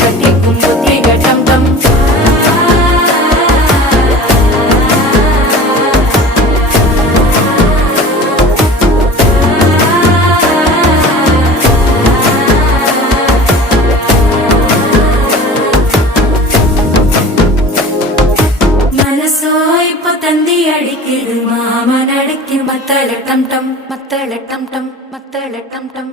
தட்டிக்கும் புத்திக டம் டம். மனசோ இப்ப தந்தி அடிக்குது மாமன் அடிக்கும் மத்தள டம் டம் மத்தள டம் டம் மத்தள டம் டம்.